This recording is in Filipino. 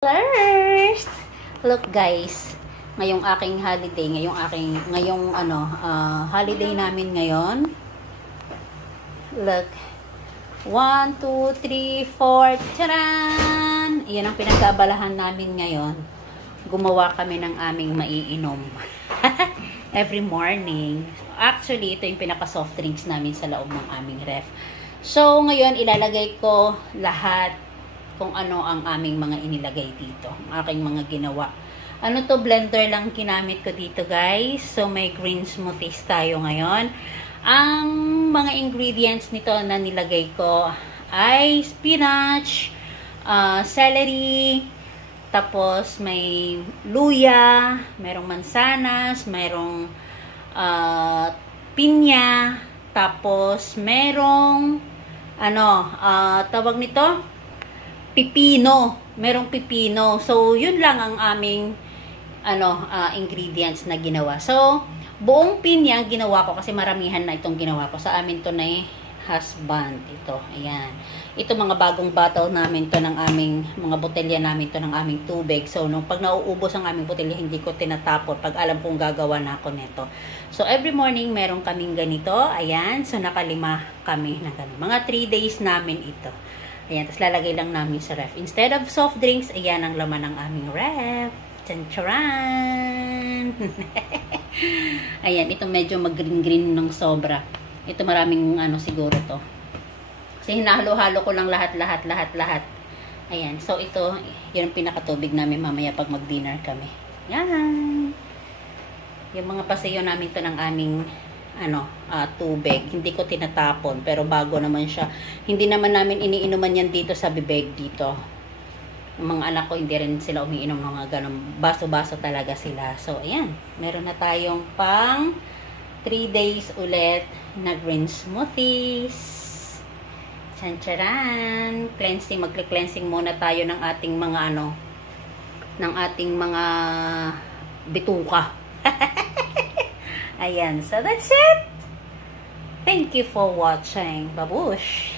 First, look guys, ngayong aking holiday, holiday namin ngayon. Look, 1, 2, 3, 4, charan! Iyan ang pinag-aabalahan namin ngayon. Gumawa kami ng aming maiinom. Every morning. Actually, ito yung pinaka-soft drinks namin sa loob ng aming ref. So, ngayon, ilalagay ko lahat kung ano ang aming mga inilagay dito. Ang aking mga ginawa. Ano to, blender lang ginamit ko dito, guys. So, may green smoothies tayo ngayon. Ang mga ingredients nito na nilagay ko ay spinach, celery, tapos may luya, merong mansanas, merong pinya, tapos merong tawag nito? Pipino. Merong pipino. So, yun lang ang aming ingredients na ginawa. So, buong pinya ginawa ko kasi maramihan na itong ginawa ko. Sa amin to na husband. Ito. Ayan. Ito mga bagong bottle namin to ng aming, mga botelya namin to ng aming tubig. So, pag nauubos ang aming botelya, hindi ko tinatapon pag alam kong gagawa na ako nito. So, every morning meron kaming ganito. Ayan. So, nakalima kami ng ganito. Mga 3 days namin ito. Ayan, tapos lalagay lang namin sa ref. Instead of soft drinks, ayan ang laman ng aming ref. Tsan-charan! Ayan, ito medyo mag-green-green ng sobra. Ito maraming siguro to. Kasi hinahalo-halo ko lang lahat. Ayan, so ito, yun ang pinakatubig namin mamaya pag mag-dinner kami. Yan! Yung mga pasayo namin to ng aming tubig. Hindi ko tinatapon, pero bago naman siya. Hindi naman namin iniinuman yan dito sa bibig dito. Yung mga anak ko, hindi rin sila umiinom ng mga ganun. Baso-baso talaga sila. So, ayan. Meron na tayong pang 3 days ulit na green smoothies. Tsan-charan! Cleansing. Magle-cleansing muna tayo ng ating mga ng ating mga bituka. Ayan. So, that's it. Thank you for watching. Babush!